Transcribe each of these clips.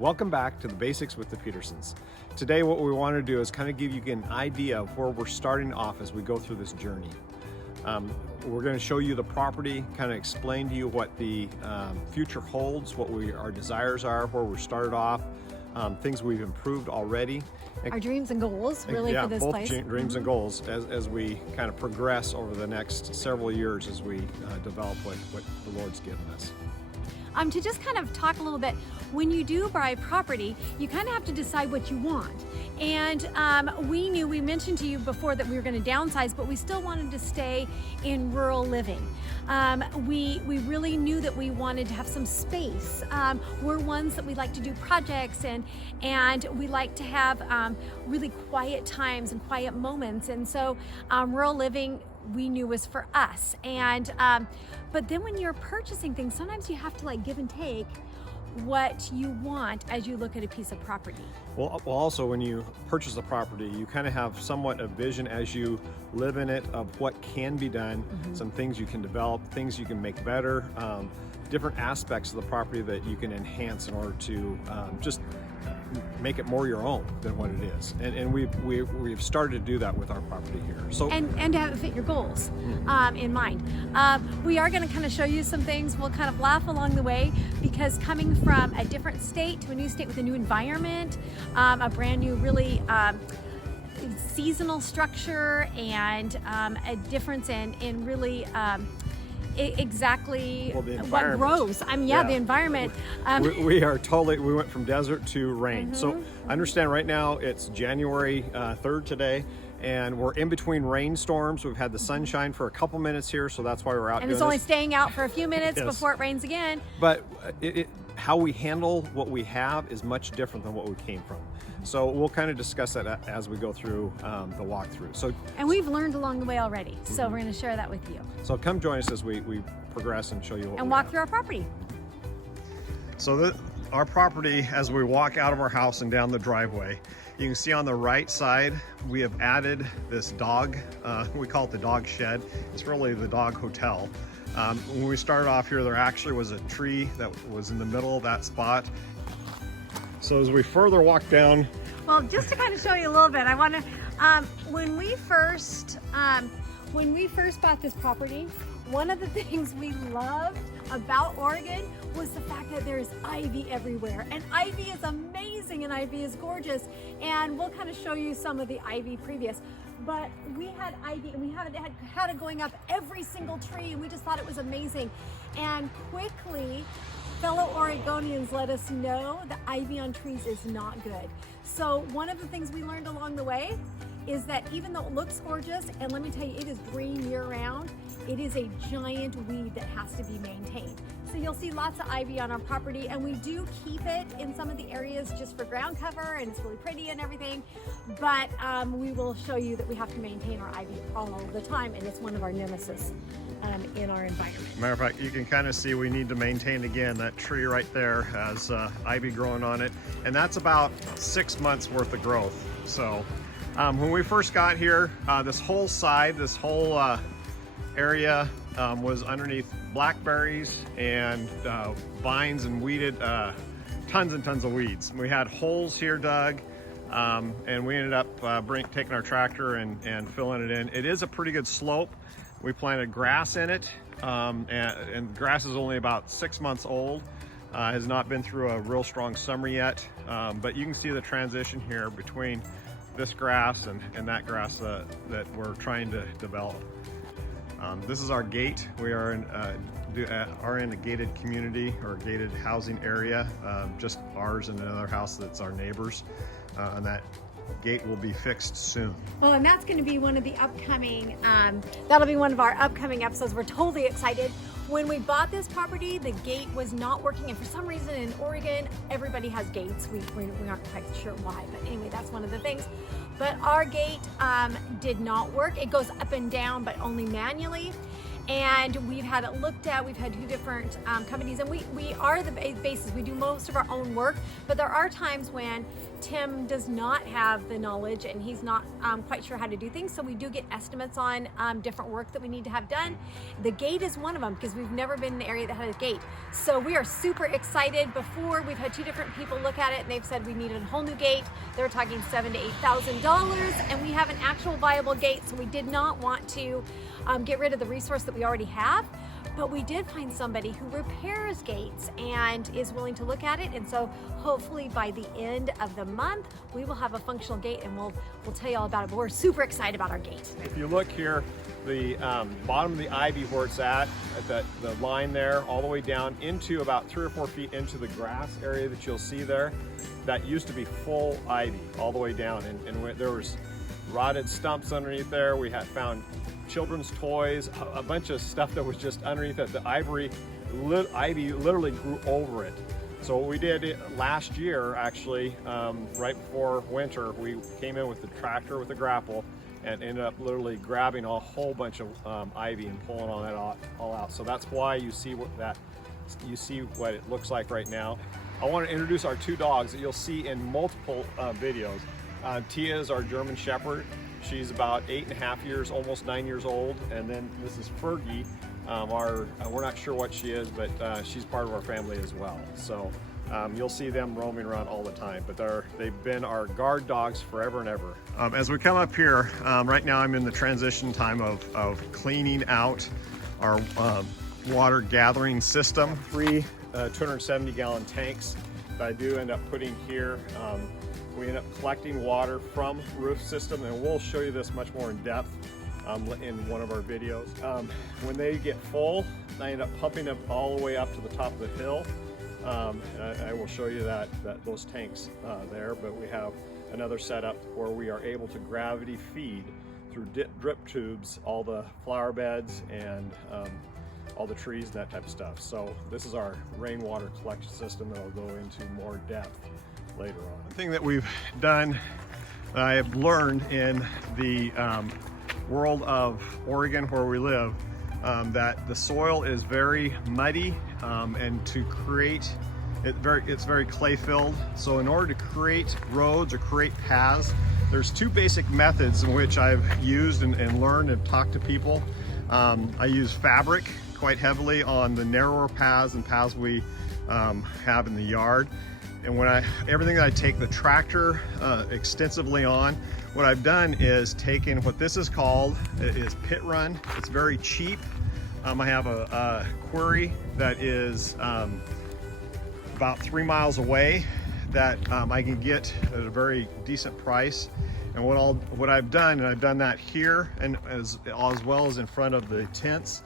Welcome back to the Basics with the Petersons. Today what we want to do is kind of give you an idea of where we're starting off as we go through this journey. We're going to show you the property, kind of explain to you what the future holds, what our desires are, where we started off, things we've improved already. Our dreams and goals, really, for this place. Yeah, both dreams and goals as we kind of progress over the next several years as we develop what the Lord's given us. To just kind of talk a little bit, when you do buy property, you kind of have to decide what you want. And we mentioned to you before that we were going to downsize, but we still wanted to stay in rural living. We really knew that we wanted to have some space. We're ones that we like to do projects and we like to have really quiet times and quiet moments. And so rural living we knew was for us. And but then when you're purchasing things, sometimes you have to like give and take what you want as you look at a piece of property. Well, also when you purchase a property, you kind of have somewhat a vision as you live in it of what can be done, some things you can develop, things you can make better, different aspects of the property that you can enhance in order to just make it more your own than what it is. And we've started to do that with our property here. So and to have it fit your goals in mind. We are going to kind of show you some things. We'll kind of laugh along the way because coming from a different state to a new state with a new environment, a brand new really seasonal structure, and a difference in really exactly what grows. The environment. We went from desert to rain. So understand right now it's January 3rd today, and we're in between rainstorms. We've had the sunshine for a couple minutes here, so that's why we're out and doing it's only this. Staying out for a few minutes Yes. before it rains again. But how we handle what we have is much different than what we came from. So we'll kind of discuss that as we go through the walkthrough. And we've learned along the way already, so we're going to share that with you. So come join us as we progress and show you what and we walk have. through our property. So our property, as we walk out of our house and down the driveway, you can see on the right side we have added this dog. We call it the dog shed. It's really the dog hotel. When we started off here, there actually was a tree that was in the middle of that spot. So as we further walk down, well, just to kind of show you a little bit, I want to when we first bought this property, one of the things we loved about Oregon was the fact that there is ivy everywhere, and ivy is amazing and ivy is gorgeous, and we'll kind of show you some of the ivy previous. But we had ivy and we had it going up every single tree, and we just thought it was amazing. And quickly fellow Oregonians let us know that ivy on trees is not good. So one of the things we learned along the way is that even though it looks gorgeous, and let me tell you, it is green year-round, it is a giant weed that has to be maintained. So you'll see lots of ivy on our property, and we do keep it in some of the areas just for ground cover, and it's really pretty and everything, but we will show you that we have to maintain our ivy all the time, and it's one of our nemesis in our environment. Matter of fact, you can kind of see we need to maintain again that tree right there has ivy growing on it, and that's about 6 months worth of growth. So when we first got here, this whole side, this whole area was underneath blackberries and vines and weeded, tons and tons of weeds. We had holes here dug, and we ended up taking our tractor and filling it in. It is a pretty good slope. We planted grass in it, and grass is only about 6 months old. Has not been through a real strong summer yet, but you can see the transition here between this grass and that grass that we're trying to develop. This is our gate. We are in a gated community or gated housing area, just ours and another house that's our neighbors, and that gate will be fixed soon. Well, and that's going to be one of the upcoming, that'll be one of our upcoming episodes. We're totally excited. When we bought this property, the gate was not working, and for some reason in Oregon, everybody has gates. We aren't quite sure why, but anyway, that's one of the things. But our gate did not work. It goes up and down, but only manually. and we've had it looked at. We've had 2 different companies, and we are the basis. We do most of our own work, but there are times when Tim does not have the knowledge and he's not quite sure how to do things, so we do get estimates on different work that we need to have done. The gate is one of them, because we've never been in an area that had a gate. So we are super excited. Before, we've had 2 different people look at it and they've said we needed a whole new gate. They're talking $7,000 to $8,000, and we have an actual viable gate, so we did not want to get rid of the resource that we already have. But we did find somebody who repairs gates and is willing to look at it, and so hopefully by the end of the month we will have a functional gate, and we'll tell you all about it. But we're super excited about our gate. If you look here, the bottom of the ivy where it's at the line there, all the way down into about 3 or 4 feet into the grass area that you'll see there, that used to be full ivy all the way down, and there was rotted stumps underneath there. We had found children's toys, a bunch of stuff that was just underneath it. The ivy literally grew over it. So what we did last year, actually, right before winter, we came in with the tractor with the grapple and ended up literally grabbing a whole bunch of ivy and pulling all that all out. So that's why you see what it looks like right now. I want to introduce our 2 dogs that you'll see in multiple videos. Tia is our German Shepherd. She's about 8.5 years, almost 9 years old. And then this is Fergie. We're not sure what she is, but she's part of our family as well. So you'll see them roaming around all the time, but they've been our guard dogs forever and ever. As we come up here, right now I'm in the transition time of cleaning out our water gathering system. 3 270-gallon tanks that I do end up putting here. We end up collecting water from roof system, and we'll show you this much more in depth in one of our videos. When they get full, I end up pumping them all the way up to the top of the hill. I will show you those tanks there, but we have another setup where we are able to gravity feed through drip tubes all the flower beds and all the trees and that type of stuff. So this is our rainwater collection system that I'll go into more depth later on. One thing that we've done, I have learned in the world of Oregon where we live, that the soil is very muddy, and to create it's very clay filled. So in order to create roads or create paths, there's 2 basic methods in which I've used and learned and talked to people. I use fabric quite heavily on the narrower paths and paths we have in the yard. And everything that I take the tractor extensively on, what I've done is taken what this is called is pit run. It's very cheap. I have a quarry that is about 3 miles away that I can get at a very decent price. And what I've done, and I've done that here and as well as in front of the tents,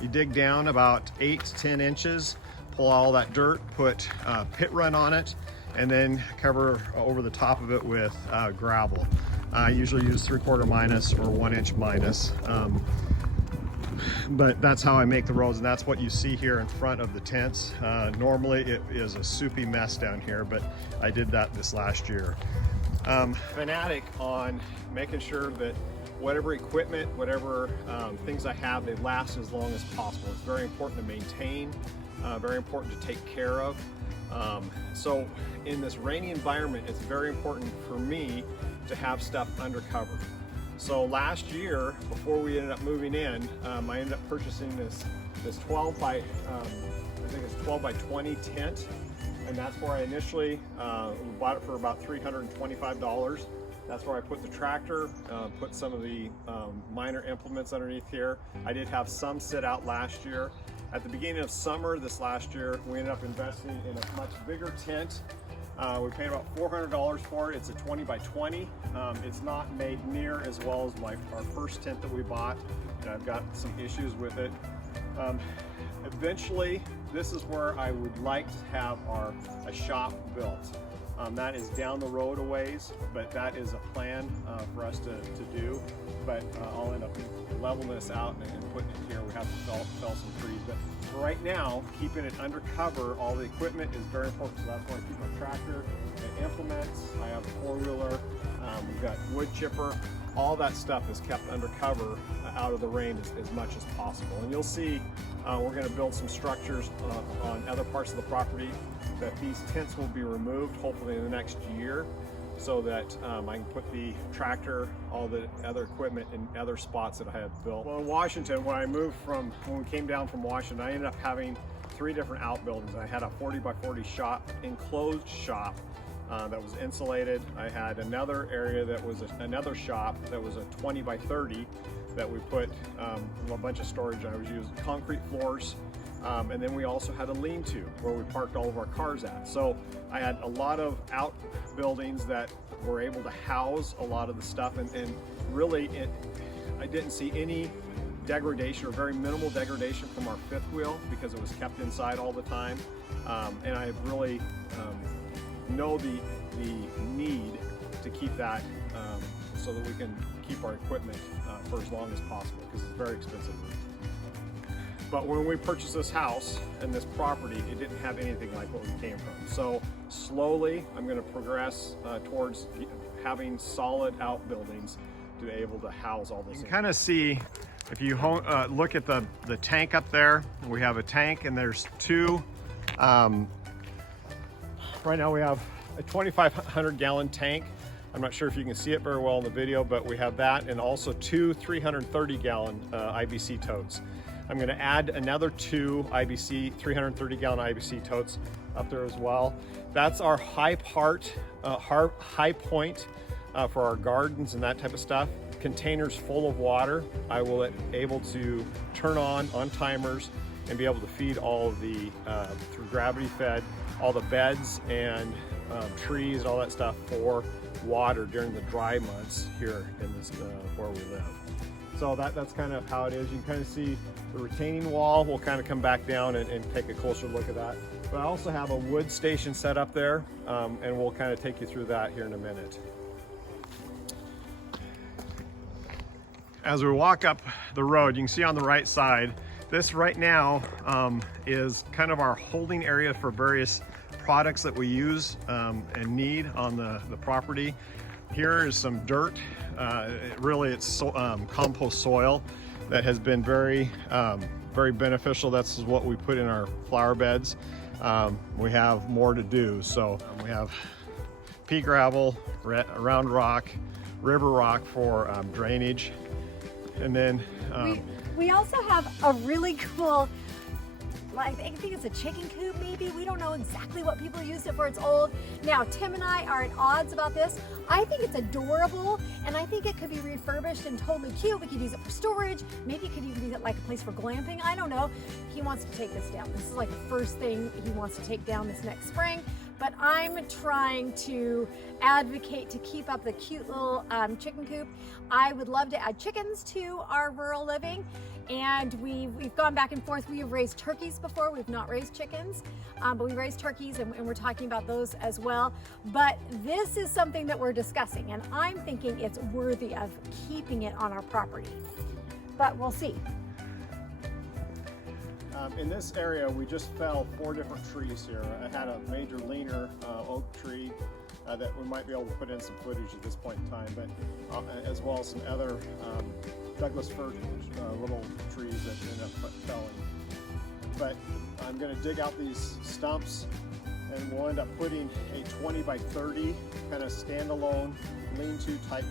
you dig down about 8 to 10 inches, pull all that dirt, put pit run on it, and then cover over the top of it with gravel. I usually use 3/4 minus or 1 inch minus, but that's how I make the roads, and that's what you see here in front of the tents. Normally it is a soupy mess down here, but I did that this last year. Fanatic on making sure that whatever equipment, whatever things I have, they last as long as possible. It's very important to maintain, very important to take care of. So in this rainy environment, it's very important for me to have stuff under cover. So last year, before we ended up moving in, I ended up purchasing this 12 by, I think it's 12 by 20 tent. And that's where I initially bought it for about $325. That's where I put the tractor, put some of the minor implements underneath here. I did have some sit out last year. At the beginning of summer this last year, we ended up investing in a much bigger tent. We paid about $400 for it. It's a 20 by 20. It's not made near as well as our first tent that we bought, and I've got some issues with it. Eventually, this is where I would like to have a shop built. That is down the road a ways, but that is a plan for us to do. But I'll end up leveling this out and putting it here. We have to fell some trees, but for right now, keeping it under cover, all the equipment is very important. So that's why I keep my tractor and implements. I have a 4-wheeler. We've got wood chipper. all that stuff is kept under cover out of the rain as much as possible. And you'll see we're going to build some structures on other parts of the property that these tents will be removed hopefully in the next year, so that I can put the tractor, all the other equipment in other spots that I had built. Well, in Washington, when we came down from Washington, I ended up having 3 different outbuildings. I had a 40 by 40 shop, enclosed shop that was insulated. I had another area that was another shop that was a 20 by 30 that we put a bunch of storage. I was using concrete floors. And then we also had a lean-to where we parked all of our cars at. So I had a lot of outbuildings that were able to house a lot of the stuff, and really I didn't see any degradation, or very minimal degradation, from our fifth wheel because it was kept inside all the time. And I really know the need to keep that so that we can keep our equipment for as long as possible, because it's very expensive. But when we purchased this house and this property, it didn't have anything like what we came from. So slowly, I'm going to progress towards having solid outbuildings to be able to house all this. You can kind of see, if you look at the tank up there, we have a tank, and there's 2. Right now we have a 2,500 gallon tank. I'm not sure if you can see it very well in the video, but we have that, and also 2 330 gallon IBC totes. I'm going to add another 2 IBC 330 gallon IBC totes up there as well. That's our high point for our gardens and that type of stuff. Containers full of water. I will be able to turn on timers and be able to feed all of the through gravity fed all the beds and trees and all that stuff for water during the dry months here in this where we live. So that's kind of how it is. You can kind of see the retaining wall. We'll kind of come back down and take a closer look at that. But I also have a wood station set up there, and we'll kind of take you through that here in a minute. As we walk up the road, you can see on the right side, this right now is kind of our holding area for various products that we use and need on the property. Here is some dirt. It's compost soil that has been very beneficial. That's what we put in our flower beds. We have more to do. So we have pea gravel, round rock, river rock for drainage. And then we also have a really cool, I think it's a chicken coop maybe. We don't know exactly what people use it for. It's old. Now, Tim and I are at odds about this. I think it's adorable, and I think it could be refurbished and totally cute. We could use it for storage. Maybe it could even be like a place for glamping. I don't know. He wants to take this down. This is like the first thing he wants to take down this next spring. But I'm trying to advocate to keep up the cute little chicken coop. I would love to add chickens to our rural living. And we've gone back and forth. We have raised turkeys before. We've not raised chickens, but we raised turkeys, and we're talking about those as well. But this is something that we're discussing, and I'm thinking it's worthy of keeping it on our property. But we'll see. In this area, we just felled 4 different trees here. I had a major leaner oak tree that we might be able to put in some footage at this point in time, but as well as some other Douglas fir little trees that end up felling. But I'm going to dig out these stumps, and we'll end up putting a 20 by 30 kind of standalone lean-to type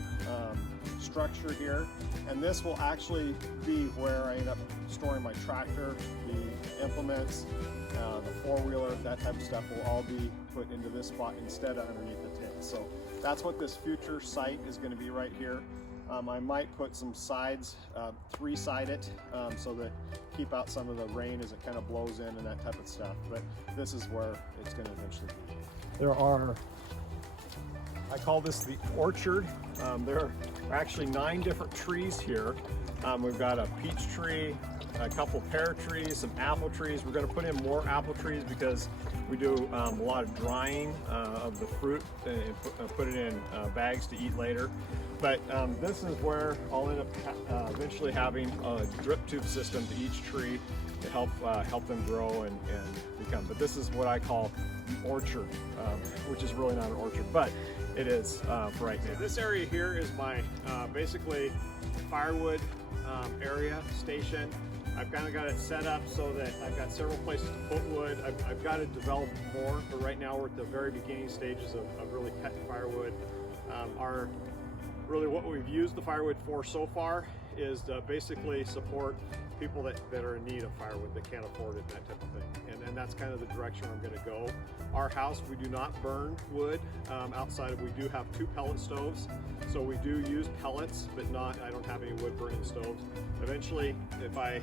structure here. And this will actually be where I end up storing my tractor, the implements, the four-wheeler, that type of stuff will all be put into this spot instead of underneath the tent. So that's what this future site is going to be right here. I might put some sides, 3-side it, so that keep out some of the rain as it kind of blows in and that type of stuff. But this is where it's going to eventually be. There are, I call this the orchard. There are actually 9 different trees here. We've got a peach tree, a couple pear trees, some apple trees. We're going to put in more apple trees because we do a lot of drying of the fruit and put it in bags to eat later. But this is where I'll end up eventually having a drip tube system to each tree to help them grow and become. But this is what I call the orchard, which is really not an orchard. But it is for right now. So this area here is my basically firewood area station. I've kind of got it set up so that I've got several places to put wood. I've got to develop more, but right now we're at the very beginning stages of really cutting firewood. Really what we've used the firewood for so far is to basically support people that are in need of firewood, that can't afford it, that type of thing. And that's kind of the direction I'm going to go. Our house, we do not burn wood outside of, we do have 2 pellet stoves. So we do use pellets, but I don't have any wood burning stoves. Eventually, if I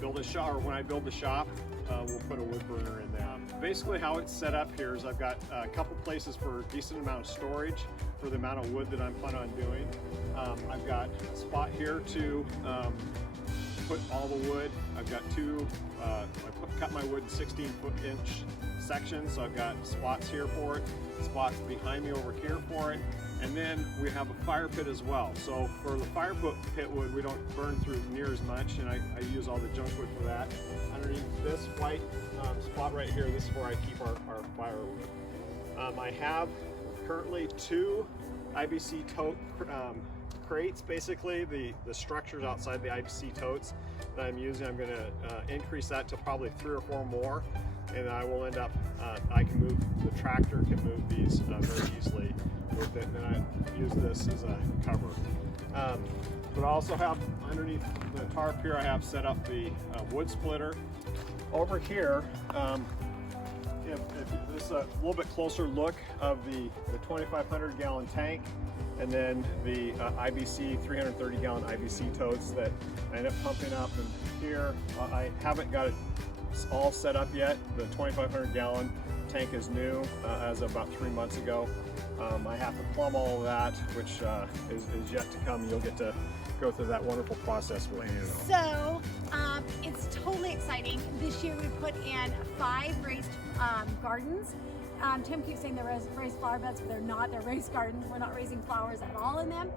build a shop, or when I build the shop, we'll put a wood burner in there. Basically how it's set up here is I've got a couple places for a decent amount of storage for the amount of wood that I'm planning on doing. I've got a spot here to put all the wood. I've got cut my wood in 16-inch sections, so I've got spots here for it, spots behind me over here for it, and then we have a fire pit as well. So for the fire pit wood, we don't burn through near as much, and I use all the junk wood for that. Underneath this white spot right here, this is where I keep our firewood. I have currently 2 IBC tote crates, basically the structures outside the IBC totes that I'm using. I'm going to increase that to probably 3 or 4 more, and I will end up, the tractor can move these very easily with it, and then I use this as a cover. But I also have underneath the tarp here, I have set up the wood splitter. Over here, if this is a little bit closer look of the 2,500 gallon tank, and then the IBC 330 gallon IBC totes that I end up pumping up. And here I haven't got it all set up yet. The 2,500 gallon tank is new as of about 3 months ago. I have to plumb all of that, which is yet to come. You'll get to go through that wonderful process with me. So it's totally exciting. This year we put in 5 raised gardens. Tim keeps saying they're raised flower beds, but they're not. They're raised gardens. We're not raising flowers at all in them.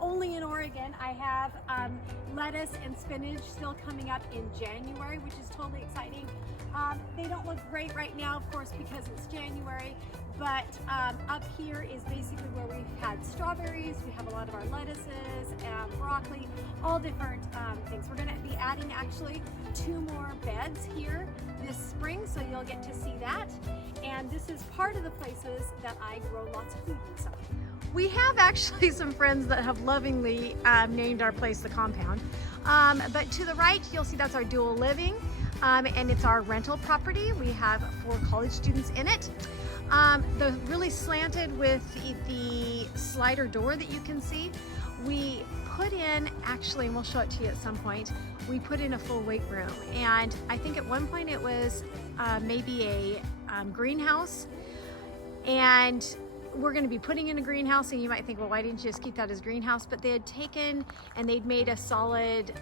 Only in Oregon. I have lettuce and spinach still coming up in January, which is totally exciting. They don't look great right now, of course, because it's January, but up here is basically where we've had strawberries. We have a lot of our lettuces, broccoli, all different things. We're going to be adding actually 2 more beds here this spring, so you'll get to see that. And this is part of the places that I grow lots of food. So we have actually some friends that have lovingly named our place the Compound. But to the right, you'll see that's our dual living, and it's our rental property. We have 4 college students in it. The really slanted with the slider door that you can see, we put in, actually, and we'll show it to you at some point, we put in a full weight room. And I think at one point it was maybe a greenhouse, and we're going to be putting in a greenhouse, and you might think, well, why didn't you just keep that as greenhouse? But they had taken and they'd made a solid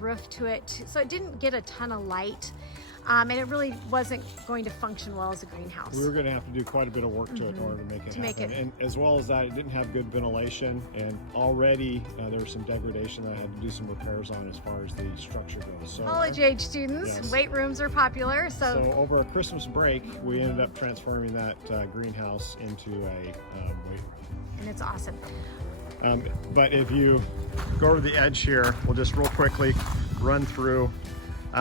roof to it, so it didn't get a ton of light, and it really wasn't going to function well as a greenhouse. We were going to have to do quite a bit of work to it in order to make it happen. And as well as that, it didn't have good ventilation, and already there was some degradation that I had to do some repairs on as far as the structure goes. So, college-age students, yes. Weight rooms are popular. So over a Christmas break, we ended up transforming that greenhouse into a weight room. And it's awesome. But if you go to the edge here, we'll just real quickly run through.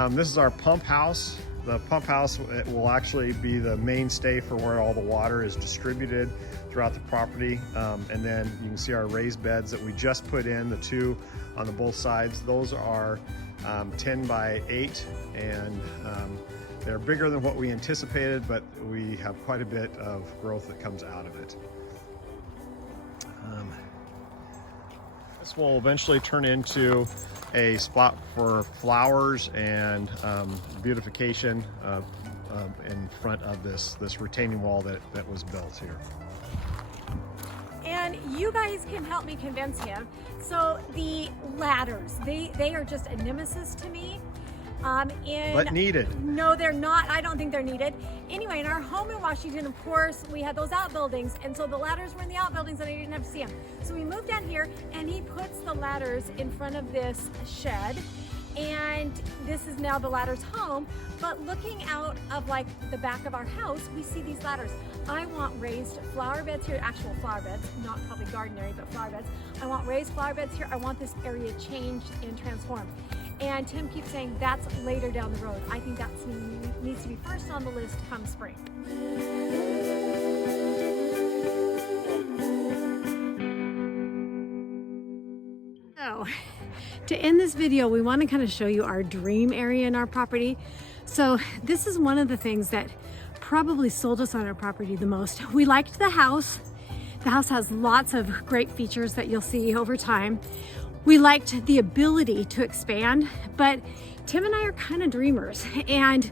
This is our pump house. The pump house, it will actually be the mainstay for where all the water is distributed throughout the property. And then you can see our raised beds that we just put in, the 2 on the both sides. Those are 10 by 8, and they're bigger than what we anticipated, but we have quite a bit of growth that comes out of it. This will eventually turn into a spot for flowers and beautification in front of this retaining wall that was built here. And you guys can help me convince him. So the ladders, they are just a nemesis to me. But needed. No, they're not. I don't think they're needed. Anyway, in our home in Washington, of course, we had those outbuildings, and so the ladders were in the outbuildings and I didn't have to see them. So we moved down here, and he puts the ladders in front of this shed, And this is now the ladder's home, but looking out of like the back of our house, we see these ladders. I want raised flower beds here, actual flower beds, not probably garden area, but flower beds. I want raised flower beds here. I want this area changed and transformed. And Tim keeps saying that's later down the road. I think that needs to be first on the list come spring. So, to end this video, we want to kind of show you our dream area in our property. So this is one of the things that probably sold us on our property the most. We liked the house. The house has lots of great features that you'll see over time. We liked the ability to expand, but Tim and I are kind of dreamers, and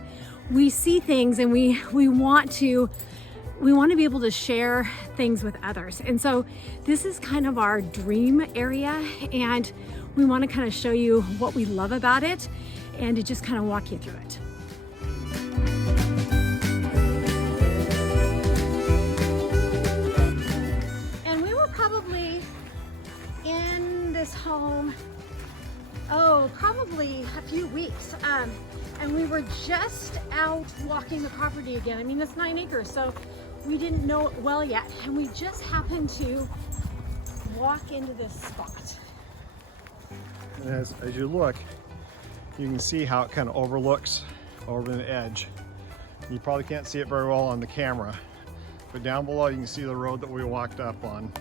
we see things and we want to be able to share things with others. And so this is kind of our dream area, and we want to kind of show you what we love about it and to just kind of walk you through it. And we were probably in this home, probably a few weeks. And we were just out walking the property again. I mean, it's 9 acres, so we didn't know it well yet. And we just happened to walk into this spot. And as you look, you can see how it kind of overlooks over the edge. You probably can't see it very well on the camera, but down below you can see the road that we walked up on.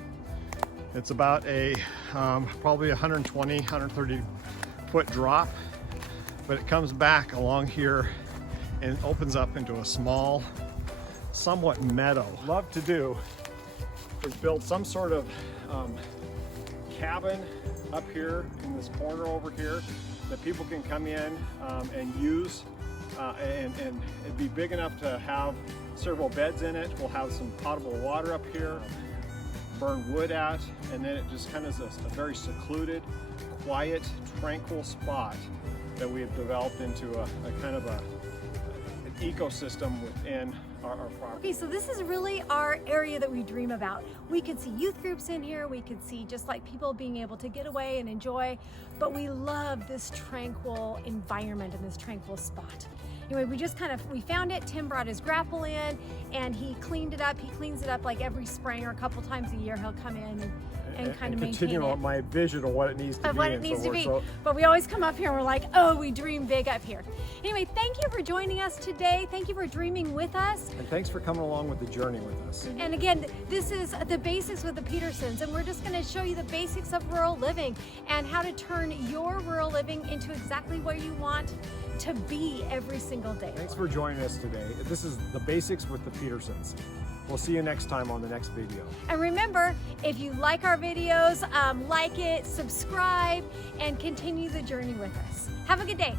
It's about a probably 120, 130 foot drop, but it comes back along here and opens up into a small, somewhat meadow. What I'd love to do is build some sort of cabin up here in this corner over here that people can come in and use, and it'd be big enough to have several beds in it. We'll have some potable water up here, burn wood at, and then it just kind of is a very secluded, quiet, tranquil spot that we have developed into a kind of an ecosystem within our property. Okay, so this is really our area that we dream about. We could see youth groups in here, we could see just like people being able to get away and enjoy, but we love this tranquil environment and this tranquil spot. Anyway, we found it. Tim brought his grapple in and he cleaned it up. He cleans it up like every spring or a couple times a year. He'll come in and kind of maintain continue it. on my vision of what it needs to be. Of what it needs to be. But we always come up here and we're like, oh, we dream big up here. Anyway, thank you for joining us today. Thank you for dreaming with us. And thanks for coming along with the journey with us. And again, this is the basics with the Petersons, and we're just going to show you the basics of rural living and how to turn your rural living into exactly what you want to be every single day. Thanks for joining us today. This is the basics with the Petersons. We'll see you next time on the next video. And remember, if you like our videos, like it, subscribe, and continue the journey with us. Have a good day.